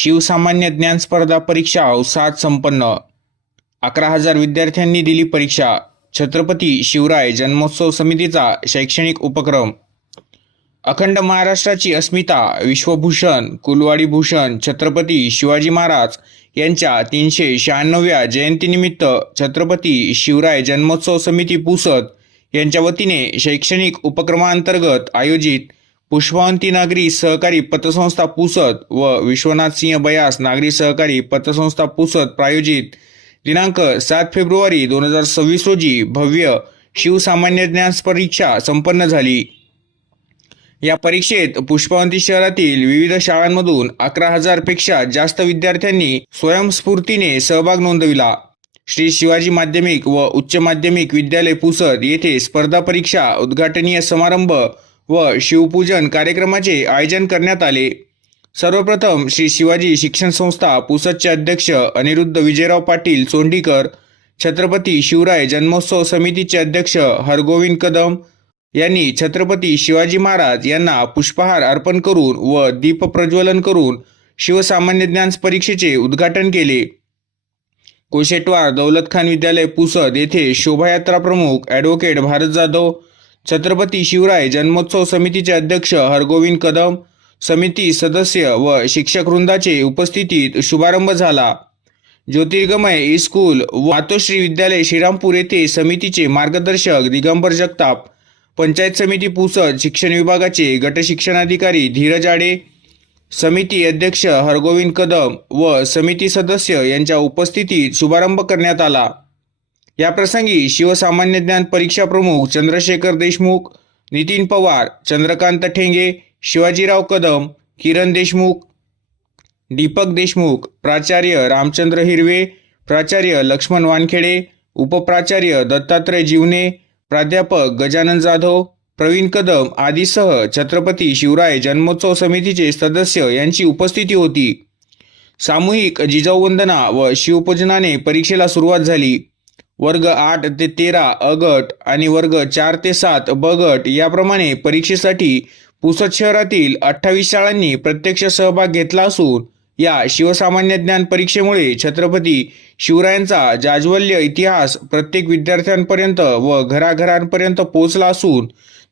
शिवसामान्य ज्ञान स्पर्धा परीक्षा अवसाद संपन्न. अकरा हजार विद्यार्थ्यांनी दिली परीक्षा. छत्रपती शिवराय जन्मोत्सव समितीचा शैक्षणिक उपक्रम. अखंड महाराष्ट्राची अस्मिता विश्वभूषण कुलवाडी भूषण छत्रपती शिवाजी महाराज यांच्या तीनशे शहाण्णव्या जयंतीनिमित्त छत्रपती शिवराय जन्मोत्सव समिती पुसद यांच्या वतीने शैक्षणिक उपक्रमांतर्गत आयोजित पुष्पवंती नागरी सहकारी पतसंस्था पुसत व विश्वनाथ सिंह बयास नागरी सहकारी पतसंस्था पुसत प्रायोजित दिनांक सात फेब्रुवारी दोन हजार सव्वीस रोजी भव्य शिवसामान्य ज्ञान परीक्षा संपन्न झाली. या परीक्षेत पुष्पवंती शहरातील विविध शाळांमधून अकरा हजारपेक्षा जास्त विद्यार्थ्यांनी स्वयंस्फूर्तीने सहभाग नोंदविला. श्री शिवाजी माध्यमिक व उच्च माध्यमिक विद्यालय पुसद येथे स्पर्धा परीक्षा उद्घाटनीय समारंभ व शिवपूजन कार्यक्रमाचे आयोजन करण्यात आले. सर्वप्रथम श्री शिवाजी शिक्षण संस्था पुसदचे अध्यक्ष अनिरुद्ध विजयराव पाटील सोंडीकर छत्रपती शिवराय जन्मोत्सव समितीचे अध्यक्ष हरगोविंद कदम यांनी छत्रपती शिवाजी महाराज यांना पुष्पहार अर्पण करून व दीप प्रज्वलन करून शिवसामान्य ज्ञान परीक्षेचे उद्घाटन केले. कोशेटवार दौलत खान विद्यालय पुसद येथे शोभायात्रा प्रमुख ॲडव्होकेट भारत जाधव छत्रपती शिवराय जन्मोत्सव समितीचे अध्यक्ष हरगोविंद कदम समिती सदस्य व शिक्षक वृंदाचे उपस्थितीत शुभारंभ झाला. ज्योतिर्गमय स्कूल व मातोश्री विद्यालय श्रीरामपूर येथे समितीचे मार्गदर्शक दिगंबर जगताप पंचायत समिती पुसद शिक्षण विभागाचे गटशिक्षणाधिकारी धीरज आडे समिती अध्यक्ष हरगोविंद कदम व समिती सदस्य यांच्या उपस्थितीत शुभारंभ करण्यात आला. या प्रसंगी शिवसामान्य ज्ञान परीक्षा प्रमुख चंद्रशेखर देशमुख नितीन पवार चंद्रकांत ठेंगे शिवाजीराव कदम किरण देशमुख दीपक देशमुख प्राचार्य रामचंद्र हिरवे प्राचार्य लक्ष्मण वानखेडे उपप्राचार्य दत्तात्रय जीवने प्राध्यापक गजानन जाधव प्रवीण कदम आदीसह छत्रपती शिवराय जन्मोत्सव समितीचे सदस्य यांची उपस्थिती होती. सामूहिक जिजाऊ व शिवपूजनाने परीक्षेला सुरुवात झाली. वर्ग आठ ते तेरा अगट आणि वर्ग चार ते सात ब गट याप्रमाणे परीक्षेसाठी पुसद शहरातील अठ्ठावीस शाळांनी प्रत्यक्ष सहभाग घेतला असून या शिवसामान्य ज्ञान परीक्षेमुळे छत्रपती शिवरायांचा जाज्वल्य इतिहास प्रत्येक विद्यार्थ्यांपर्यंत व घराघरांपर्यंत पोहोचला असून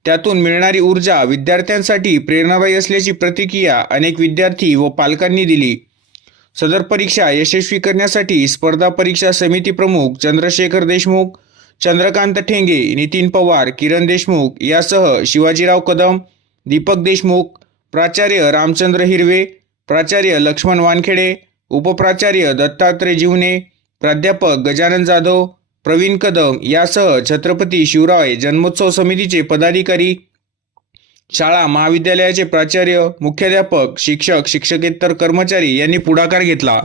त्यातून मिळणारी ऊर्जा विद्यार्थ्यांसाठी प्रेरणादायी असल्याची प्रतिक्रिया अनेक विद्यार्थी व पालकांनी दिली. सदर परीक्षा यशस्वी करण्यासाठी स्पर्धा परीक्षा समिती प्रमुख चंद्रशेखर देशमुख चंद्रकांत ठेंगे नितीन पवार किरण देशमुख यासह शिवाजीराव कदम दीपक देशमुख प्राचार्य रामचंद्र हिरवे प्राचार्य लक्ष्मण वानखेडे उपप्राचार्य दत्तात्रय जीवने प्राध्यापक गजानन जाधव प्रवीण कदम यासह छत्रपती शिवराय जन्मोत्सव समितीचे पदाधिकारी शाळा महाविद्यालयाचे प्राचार्य मुख्याध्यापक शिक्षक शिक्षकेतर कर्मचारी यांनी पुढाकार घेतला.